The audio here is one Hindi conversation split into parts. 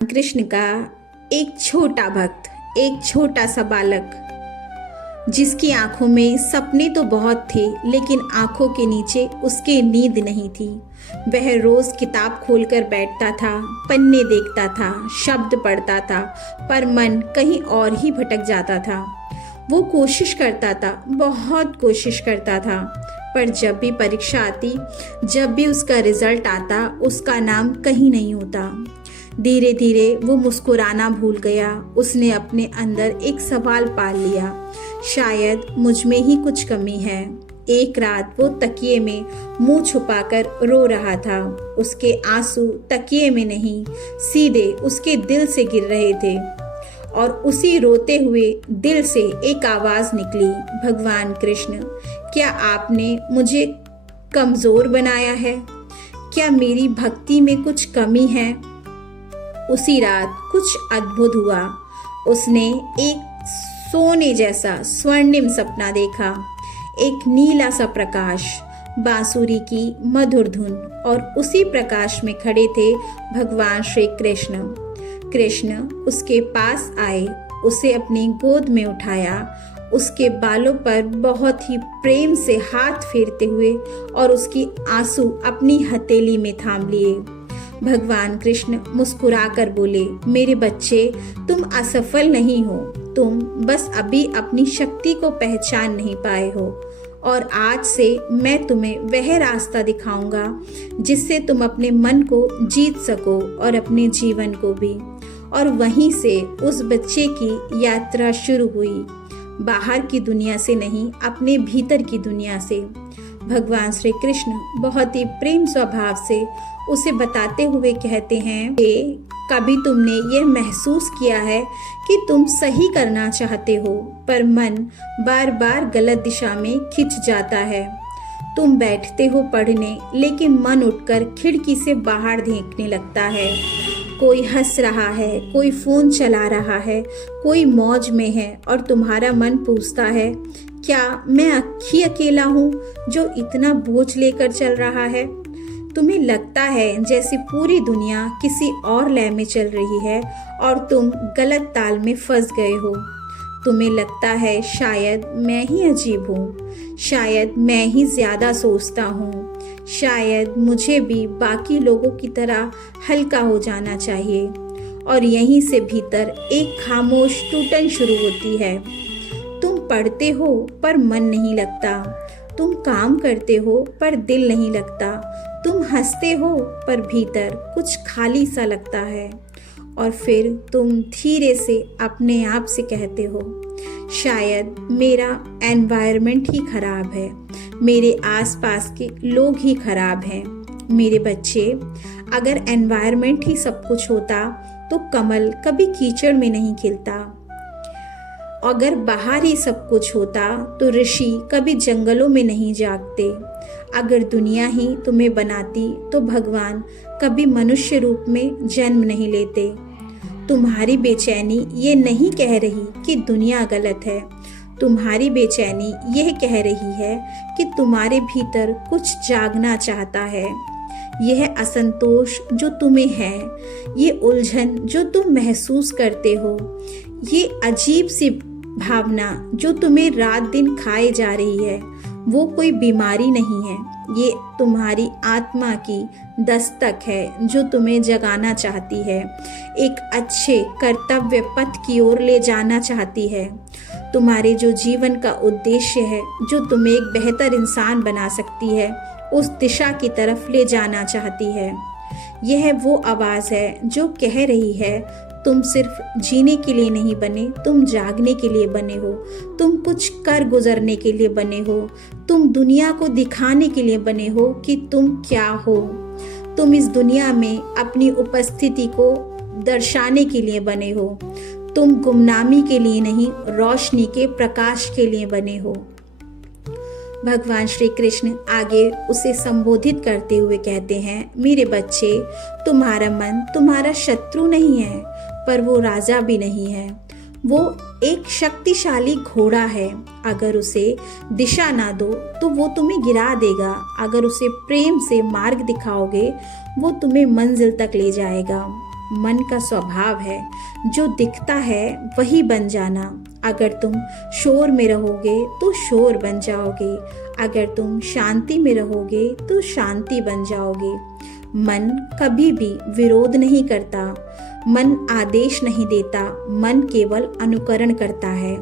कृष्ण का एक छोटा भक्त, एक छोटा सा बालक, जिसकी आंखों में सपने तो बहुत थे, लेकिन आंखों के नीचे उसके नींद नहीं थी। वह रोज किताब खोलकर बैठता था, पन्ने देखता था, शब्द पढ़ता था, पर मन कहीं और ही भटक जाता था। वो कोशिश करता था, बहुत कोशिश करता था, पर जब भी परीक्षा आती, जब भी उसका रिजल्ट आता, उसका नाम कहीं नहीं होता। धीरे धीरे वो मुस्कुराना भूल गया। उसने अपने अंदर एक सवाल पाल लिया, शायद मुझ में ही कुछ कमी है। एक रात वो तकिए में मुंह छुपाकर रो रहा था। उसके आंसू तकिए में नहीं, सीधे उसके दिल से गिर रहे थे। और उसी रोते हुए दिल से एक आवाज निकली, भगवान कृष्ण, क्या आपने मुझे कमजोर बनाया है? क्या मेरी भक्ति में कुछ कमी है? उसी रात कुछ अद्भुत हुआ। उसने एक सोने जैसा स्वर्णिम सपना देखा, एक नीला सा प्रकाश, बांसुरी की मधुर धुन, और उसी प्रकाश में खड़े थे भगवान श्री कृष्ण। कृष्ण उसके पास आए, उसे अपनी गोद में उठाया, उसके बालों पर बहुत ही प्रेम से हाथ फेरते हुए और उसकी आंसू अपनी हथेली में थाम लिए। भगवान कृष्ण मुस्कुराकर बोले, मेरे बच्चे, तुम असफल नहीं हो, तुम बस अभी अपनी शक्ति को पहचान नहीं पाए हो। और आज से मैं तुम्हें वह रास्ता दिखाऊंगा जिससे तुम अपने मन को जीत सको और अपने जीवन को भी। और वहीं से उस बच्चे की यात्रा शुरू हुई, बाहर की दुनिया से नहीं, अपने भीतर की दुनिया से। भगवान श्री कृष्ण बहुत ही प्रेम स्वभाव से उसे बताते हुए कहते हैं कि कभी तुमने यह महसूस किया है कि तुम सही करना चाहते हो, पर मन बार बार गलत दिशा में खिंच जाता है। तुम बैठते हो पढ़ने, लेकिन मन उठकर खिड़की से बाहर देखने लगता है। कोई हंस रहा है, कोई फोन चला रहा है, कोई मौज में है, और तुम्हारा मन पूछता है, क्या मैं ही अकेला हूँ जो इतना बोझ लेकर चल रहा है? तुम्हें लगता है जैसे पूरी दुनिया किसी और लय में चल रही है और तुम गलत ताल में फंस गए हो। तुम्हें लगता है शायद मैं ही अजीब हूँ, शायद मैं ही ज्यादा सोचता हूँ, शायद मुझे भी बाकी लोगों की तरह हल्का हो जाना चाहिए। और यहीं से भीतर एक खामोश टूटन शुरू होती है। तुम पढ़ते हो पर मन नहीं लगता, तुम काम करते हो पर दिल नहीं लगता, तुम हंसते हो पर भीतर कुछ खाली सा लगता है। और फिर तुम धीरे से अपने आप से कहते हो, शायद मेरा एनवायरनमेंट ही खराब है, मेरे आसपास के लोग ही खराब हैं। मेरे बच्चे, अगर एनवायरनमेंट ही सब कुछ होता तो कमल कभी कीचड़ में नहीं खिलता। अगर बाहर ही सब कुछ होता तो ऋषि कभी जंगलों में नहीं जागते। अगर दुनिया ही तुम्हें बनाती तो भगवान कभी मनुष्य रूप में जन्म नहीं लेते। तुम्हारी बेचैनी ये नहीं कह रही कि दुनिया गलत है, तुम्हारी बेचैनी यह कह रही है कि तुम्हारे भीतर कुछ जागना चाहता है। यह असंतोष जो तुम्हें है, ये उलझन जो तुम महसूस करते हो, ये अजीब सी भावना जो तुम्हें रात दिन खाए जा रही है, वो कोई बीमारी नहीं है, ये तुम्हारी आत्मा की दस्तक है जो तुम्हें जगाना चाहती है, एक अच्छे कर्तव्य पथ की ओर ले जाना चाहती है। तुम्हारे जो जीवन का उद्देश्य है, जो तुम्हें एक बेहतर इंसान बना सकती है, उस दिशा की तरफ ले जाना चाहती है। यह वो आवाज़ है जो कह रही है, तुम सिर्फ जीने के लिए नहीं बने, तुम जागने के लिए बने हो, तुम कुछ कर गुजरने के लिए बने हो, तुम दुनिया को दिखाने के लिए बने हो कि तुम क्या हो। तुम इस दुनिया में अपनी उपस्थिति को दर्शाने के लिए बने हो। तुम गुमनामी के लिए नहीं, रोशनी के प्रकाश के लिए बने हो। भगवान श्री कृष्ण आगे उसे संबोधित करते हुए कहते हैं, मेरे बच्चे, तुम्हारा मन तुम्हारा शत्रु नहीं है, पर वो राजा भी नहीं है। वो एक शक्तिशाली घोड़ा है। अगर उसे दिशा ना दो तो वो तुम्हें गिरा देगा, अगर उसे प्रेम से मार्ग दिखाओगे वो तुम्हें मंजिल तक ले जाएगा। मन का स्वभाव है, जो दिखता है वही बन जाना। अगर तुम शोर में रहोगे तो शोर बन जाओगे, अगर तुम शांति में रहोगे तो शांति बन जाओगे। मन कभी भी विरोध नहीं करता, मन आदेश नहीं देता, मन केवल अनुकरण करता है।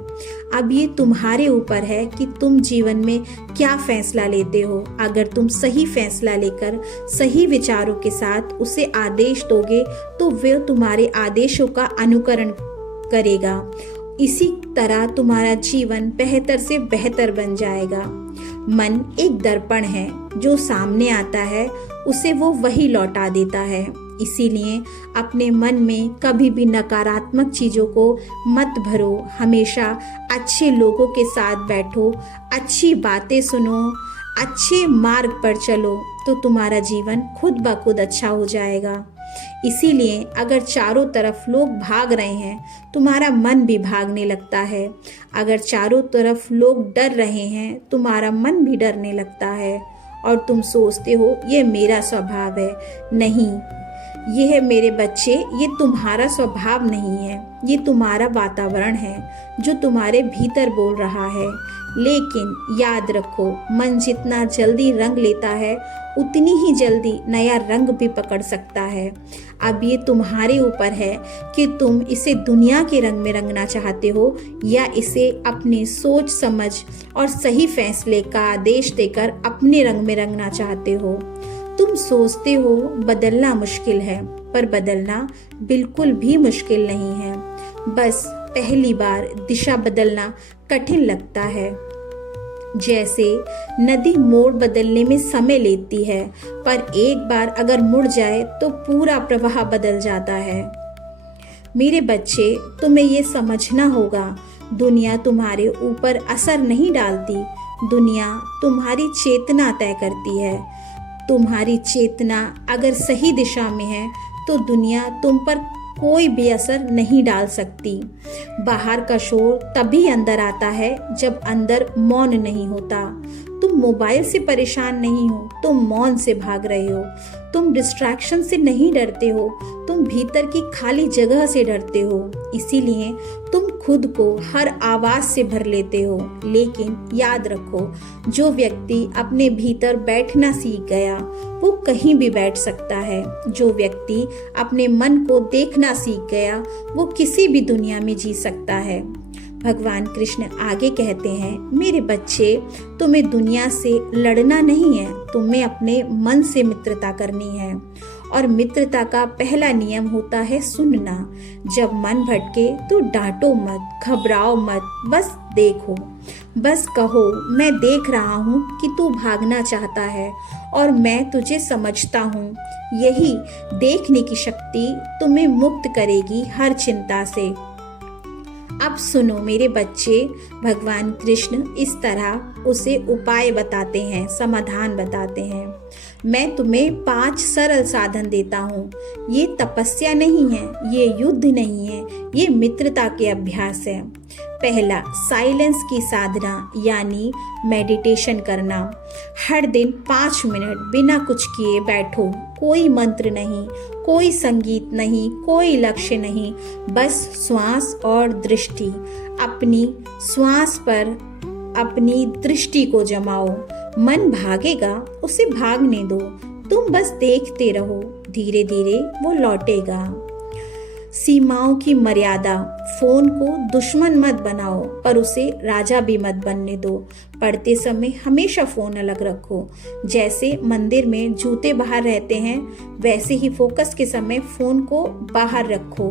अब ये तुम्हारे ऊपर है कि तुम जीवन में क्या फैसला लेते हो। अगर तुम सही फैसला लेकर सही विचारों के साथ उसे आदेश दोगे तो वह तुम्हारे आदेशों का अनुकरण करेगा। इसी तरह तुम्हारा जीवन बेहतर से बेहतर बन जाएगा। मन एक दर्पण है, जो सामने आता है उसे वो वही लौटा देता है। इसीलिए अपने मन में कभी भी नकारात्मक चीज़ों को मत भरो। हमेशा अच्छे लोगों के साथ बैठो, अच्छी बातें सुनो, अच्छे मार्ग पर चलो, तो तुम्हारा जीवन खुद ब खुद अच्छा हो जाएगा। इसीलिए अगर चारों तरफ लोग भाग रहे हैं, तुम्हारा मन भी भागने लगता है। अगर चारों तरफ लोग डर रहे हैं, तुम्हारा मन भी डरने लगता है और तुम सोचते हो ये मेरा स्वभाव है। नहीं, ये है मेरे बच्चे, ये तुम्हारा स्वभाव नहीं है, ये तुम्हारा वातावरण है जो तुम्हारे भीतर बोल रहा है। लेकिन याद रखो, मन जितना जल्दी रंग लेता है उतनी ही जल्दी नया रंग भी पकड़ सकता है। अब ये तुम्हारे ऊपर है कि तुम इसे दुनिया के रंग में रंगना चाहते हो या इसे अपनी सोच समझ और सही फैसले का आदेश देकर अपने रंग में रंगना चाहते हो। तुम सोचते हो बदलना मुश्किल है, पर बदलना बिल्कुल भी मुश्किल नहीं है। बस पहली बार दिशा बदलना कठिन लगता है। जैसे नदी मोड़ बदलने में समय लेती है, पर एक बार अगर मुड़ जाए तो पूरा प्रवाह बदल जाता है। मेरे बच्चे, तुम्हें ये समझना होगा, दुनिया तुम्हारे ऊपर असर नहीं डालती, दुनिया तुम्हारी चेतना तय करती है। तुम्हारी चेतना अगर सही दिशा में है तो दुनिया तुम पर कोई भी असर नहीं डाल सकती। बाहर का शोर तभी अंदर आता है जब अंदर मौन नहीं होता। तुम मोबाइल से परेशान नहीं हो, तुम मौन से भाग रहे हो। तुम डिस्ट्रैक्शन से नहीं डरते हो, तुम भीतर की खाली जगह से डरते हो। इसीलिए तुम खुद को हर आवाज से भर लेते हो। लेकिन याद रखो, जो व्यक्ति अपने भीतर बैठना सीख गया वो कहीं भी बैठ सकता है। जो व्यक्ति अपने मन को देखना सीख गया वो किसी भी दुनिया में जी सकता है। भगवान कृष्ण आगे कहते हैं, मेरे बच्चे, तुम्हें दुनिया से लड़ना नहीं है, तुम्हें अपने मन से मित्रता करनी है। और मित्रता का पहला नियम होता है सुनना। जब मन भटके तो डांटो मत, घबराओ मत, बस देखो, बस कहो, मैं देख रहा हूँ कि तू भागना चाहता है और मैं तुझे समझता हूँ। यही देखने की शक्ति तुम्हें मुक्त करेगी हर चिंता से। अब सुनो मेरे बच्चे, भगवान कृष्ण इस तरह उसे उपाय बताते हैं, समाधान बताते हैं। मैं तुम्हें 5 सरल साधन देता हूँ। ये तपस्या नहीं है, ये युद्ध नहीं है, ये मित्रता के अभ्यास है। पहला, साइलेंस की साधना यानी मेडिटेशन करना। हर दिन 5 मिनट बिना कुछ किए बैठो। कोई मंत्र नहीं, कोई संगीत नहीं, कोई लक्ष्य नहीं, बस श्वास और दृष्टि। अपनी श्वास पर अपनी दृष्टि को जमाओ। मन भागेगा, उसे भागने दो, तुम बस देखते रहो, धीरे धीरे वो लौटेगा। सीमाओं की मर्यादा। फोन को दुश्मन मत बनाओ, पर उसे राजा भी मत बनने दो। पढ़ते समय हमेशा फोन अलग रखो। जैसे मंदिर में जूते बाहर रहते हैं, वैसे ही फोकस के समय फोन को बाहर रखो।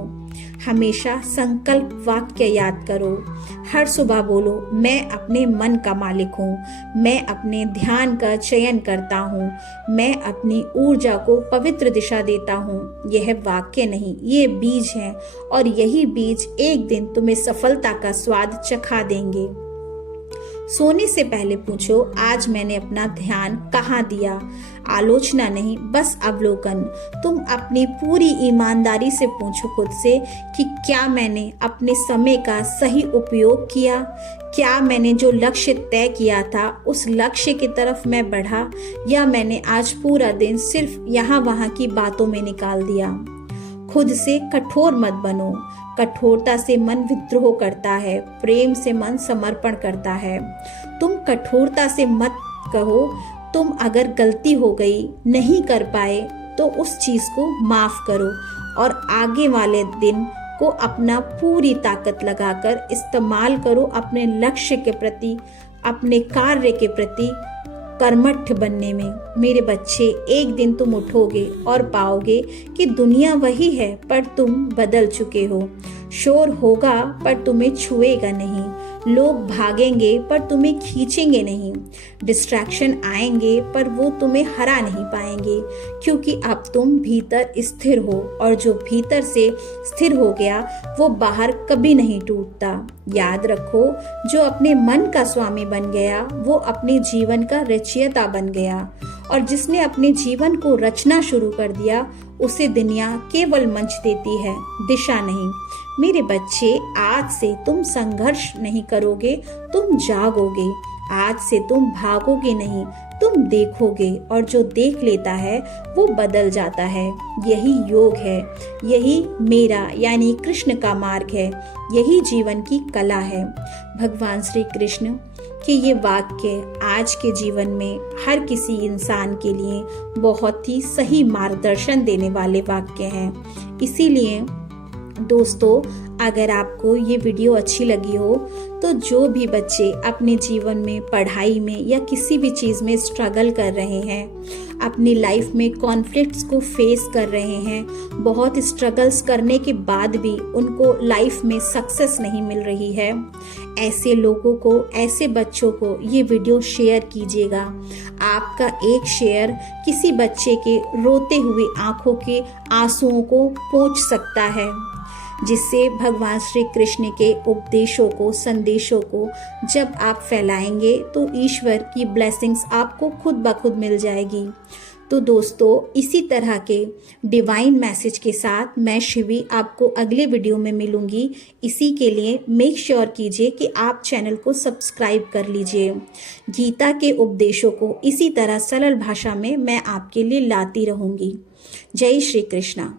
हमेशा संकल्प वाक्य याद करो। हर सुबह बोलो, मैं अपने मन का मालिक हूँ, मैं अपने ध्यान का चयन करता हूँ, मैं अपनी ऊर्जा को पवित्र दिशा देता हूँ। यह वाक्य नहीं, ये बीज हैं और यही बीज एक दिन तुम्हें सफलता का स्वाद चखा देंगे। सोने से पहले पूछो, आज मैंने अपना ध्यान कहाँ दिया? आलोचना नहीं, बस अवलोकन। तुम अपनी पूरी ईमानदारी से पूछो खुद से कि क्या मैंने अपने समय का सही उपयोग किया? क्या मैंने जो लक्ष्य तय किया था उस लक्ष्य की तरफ मैं बढ़ा, या मैंने आज पूरा दिन सिर्फ यहाँ वहाँ की बातों में निकाल दिया? खुद से कठोर मत बनो। कठोरता से मन विद्रोह करता है, प्रेम से मन समर्पण करता है। तुम कठोरता से मत कहो। तुम अगर गलती हो गई, नहीं कर पाए, तो उस चीज को माफ करो और आगे वाले दिन को अपना पूरी ताकत लगाकर इस्तेमाल करो अपने लक्ष्य के प्रति, अपने कार्य के प्रति कर्मठ बनने में। मेरे बच्चे, एक दिन तुम उठोगे और पाओगे कि दुनिया वही है पर तुम बदल चुके हो। शोर होगा पर तुम्हें छुएगा नहीं, लोग भागेंगे पर तुम्हें खींचेंगे नहीं, डिस्ट्रैक्शन आएंगे पर वो तुम्हें हरा नहीं पाएंगे, क्योंकि अब तुम भीतर स्थिर हो और जो भीतर से स्थिर हो गया वो बाहर कभी नहीं टूटता। याद रखो, जो अपने मन का स्वामी बन गया वो अपने जीवन का रचयिता बन गया, और जिसने अपने जीवन को रचना शुरू कर दिया उसे दुनिया केवल मंच देती है, दिशा नहीं। मेरे बच्चे, आज से तुम संघर्ष नहीं करोगे, तुम जागोगे। आज से तुम भागोगे नहीं, तुम देखोगे, और जो देख लेता है वो बदल जाता है। यही योग है, यही मेरा यानी कृष्ण का मार्ग है, यही जीवन की कला है। भगवान श्री कृष्ण के ये वाक्य आज के जीवन में हर किसी इंसान के लिए बहुत ही सही मार्गदर्शन देने वाले वाक्य हैं। इसीलिए दोस्तों, अगर आपको ये वीडियो अच्छी लगी हो तो जो भी बच्चे अपने जीवन में, पढ़ाई में या किसी भी चीज़ में स्ट्रगल कर रहे हैं, अपनी लाइफ में कॉन्फ्लिक्ट्स को फेस कर रहे हैं, बहुत स्ट्रगल्स करने के बाद भी उनको लाइफ में सक्सेस नहीं मिल रही है, ऐसे लोगों को, ऐसे बच्चों को ये वीडियो शेयर कीजिएगा। आपका एक शेयर किसी बच्चे के रोते हुए आंखों के आंसुओं को पोंछ सकता है, जिससे भगवान श्री कृष्ण के उपदेशों को, संदेशों को जब आप फैलाएंगे तो ईश्वर की ब्लेसिंग्स आपको खुद ब खुद मिल जाएगी। तो दोस्तों, इसी तरह के डिवाइन मैसेज के साथ मैं शिवी आपको अगले वीडियो में मिलूंगी। इसी के लिए मेक श्योर कीजिए कि आप चैनल को सब्सक्राइब कर लीजिए। गीता के उपदेशों को इसी तरह सरल भाषा में मैं आपके लिए लाती रहूंगी। जय श्री कृष्णा।